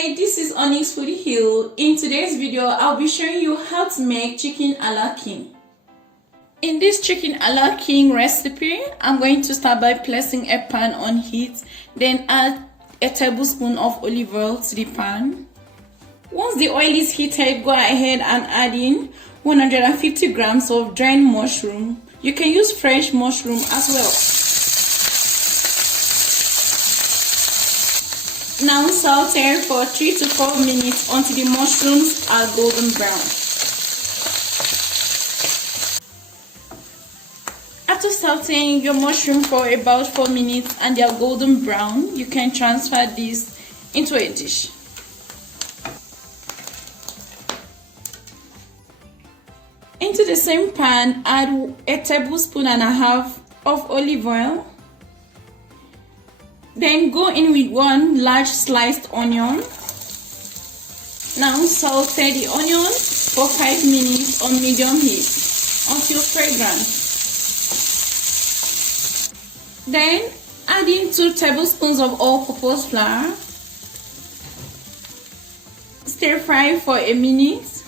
Hi, this is Onyx Food Hill. In today's video, I'll be showing you how to make chicken a la king. In this chicken a la king recipe, I'm going to start by placing a pan on heat, then add a tablespoon of olive oil to the pan. Once the oil is heated, go ahead and add in 150 grams of dried mushroom. You can use fresh mushroom as well. Now saute for 3 to 4 minutes until the mushrooms are golden brown. After sauteing your mushroom for about 4 minutes and they are golden brown, you can transfer this into a dish. Into the same pan, add a tablespoon and a half of olive oil. Then go in with 1 large sliced onion. Now saute the onion for 5 minutes on medium heat until fragrant. Then add in 2 tablespoons of all-purpose flour. Stir fry for a minute.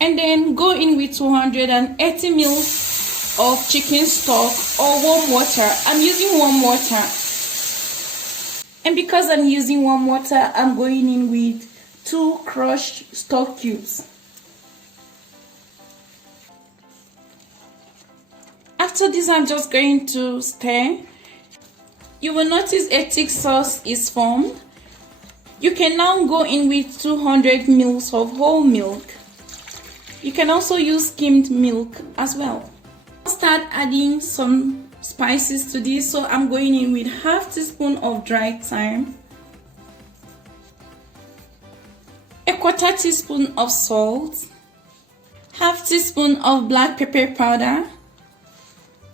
And then go in with 280 ml of chicken stock or warm water. I'm using warm water. And because I'm using warm water, I'm going in with 2 crushed stock cubes. After this, I'm just going to stir. You will notice a thick sauce is formed. You can now go in with 200 ml of whole milk. You can also use skimmed milk as well. Start adding some spices to this, so I'm going in with half teaspoon of dried thyme, a quarter teaspoon of salt, half teaspoon of black pepper powder,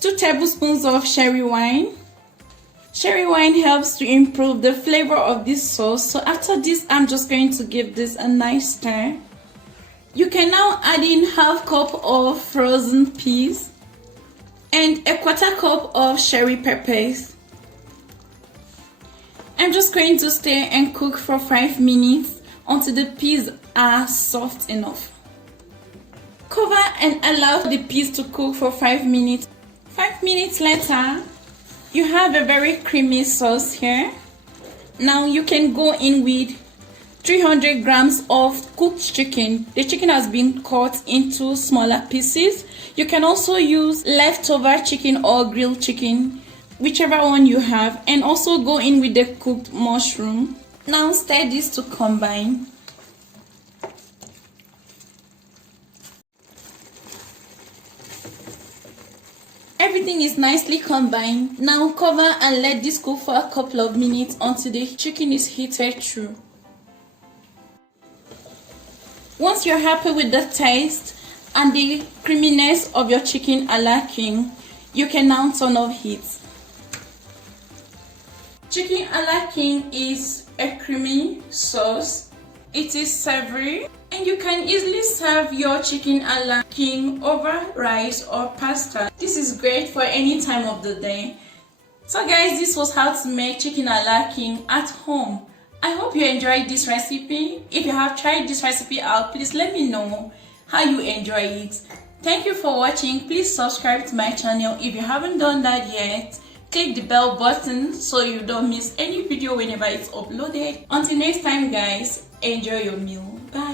2 tablespoons of sherry wine. Sherry wine helps to improve the flavor of this sauce, so after this I'm just going to give this a nice stir. You can now add in half cup of frozen peas and a quarter cup of cherry peppers. I'm just going to stir and cook for 5 minutes until the peas are soft enough. Cover and allow the peas to cook for 5 minutes. 5 minutes later, you have a very creamy sauce here. Now you can go in with 300 grams of cooked chicken. The chicken has been cut into smaller pieces. You can also use leftover chicken or grilled chicken, whichever one you have, and also go in with the cooked mushroom. Now stir this to combine. Everything is nicely combined. Now cover and let this cook for a couple of minutes until the chicken is heated through. Once you're happy with the taste and the creaminess of your chicken a la king, you can now turn off heat. Chicken a la king is a creamy sauce. It is savory and you can easily serve your chicken a la king over rice or pasta. This is great for any time of the day. So guys, this was how to make chicken a la king at home. I hope you enjoyed this recipe. If you have tried this recipe out, please let me know how you enjoy it. Thank you for watching. Please subscribe to my channel if you haven't done that yet. Click the bell button so you don't miss any video whenever it's uploaded. Until next time guys, enjoy your meal. Bye.